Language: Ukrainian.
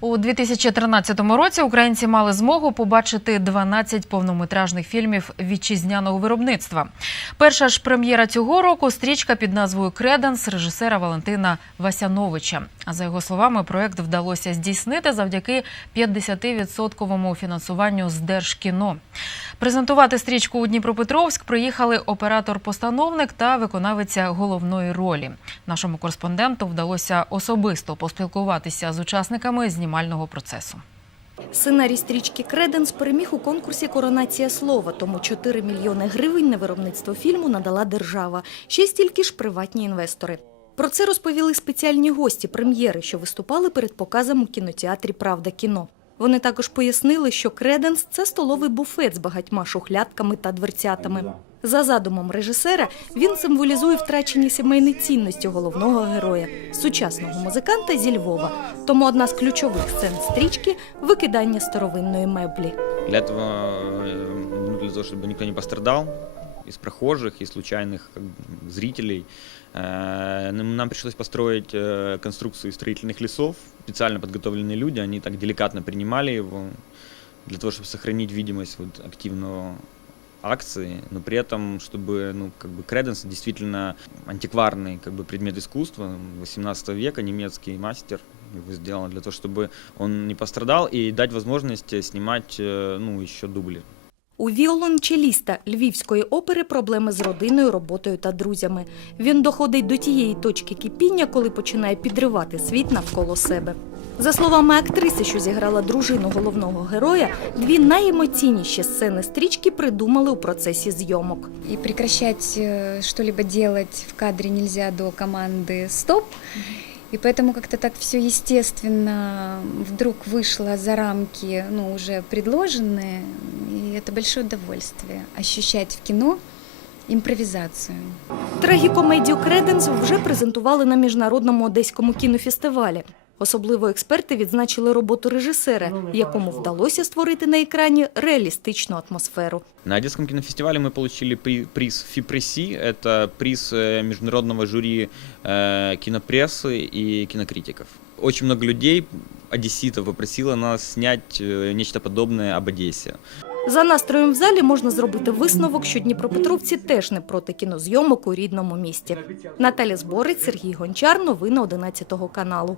У 2013 році українці мали змогу побачити 12 повнометражних фільмів вітчизняного виробництва. Перша ж прем'єра цього року стрічка під назвою Креденс режисера Валентина Васяновича. А за його словами, проект вдалося здійснити завдяки 50-відсотковому фінансуванню з Держкіно. Презентувати стрічку у Дніпропетровськ приїхали оператор-постановник та виконавиця головної ролі. Нашому кореспонденту вдалося особисто поспілкуватися з учасниками знімального процесу. Сценарій стрічки Креденс переміг у конкурсі Коронація слова, тому 4 мільйони гривень на виробництво фільму надала держава. Ще стільки ж приватні інвестори. Про це розповіли спеціальні гості прем'єри, що виступали перед показом у кінотеатрі Правда кіно. Вони також пояснили, що Креденс це столовий буфет з багатьма шухлядками та дверцятами. За задумом режисера, він символізує втрачені сімейні цінності головного героя сучасного музиканта зі Львова. Тому одна з ключових сцен стрічки викидання старовинної меблі. Для этого, э, ну, для того, чтобы никто не пострадал из прохожих, из случайных как бы, зрителей, э, нам нам пришлось построить э, конструкцию из строительных лесов. Специально подготовленные люди, они так деликатно принимали его для того, чтобы сохранить видимость вот, активного акции, но при этом, чтобы, ну, как бы, креденс действительно антикварный, как бы, предмет искусства 18 века, немецкий мастер его сделал для того, чтобы он не пострадал и дать возможность э, снимать, э, ну, еще дубли. У віолончеліста Львівської опери проблеми з родиною, роботою та друзями. Він доходить до тієї точки кипіння, коли починає підривати світ навколо себе. За словами актриси, що зіграла дружину головного героя, дві найемоційніші сцени стрічки придумали у процесі зйомок. И прекращать э, что-либо делать в кадре нельзя до команды «стоп». И поэтому как-то так все естественно вдруг вышло за рамки, ну, уже предложенные. И это большое удовольствие ощущать в кино импровизацию. Трагікомедію Креденс вже презентували на міжнародному одеському кінофестивалі. Особливо експерти відзначили роботу режисера, якому вдалося створити на екрані реалістичну атмосферу. На Одесском кинофестивале мы получили при- приз ФИПРЕССИ, это приз э, международного жюри э, кинопрессы и кинокритиков. Очень много людей, одесситов, попросило нас снять э, нечто подобное об Одессе. За настроєм в залі можна зробити висновок, що дніпропетровці теж не проти кінозйомок у рідному місті. Наталя Зборець, Сергій Гончар. Новини 11 каналу.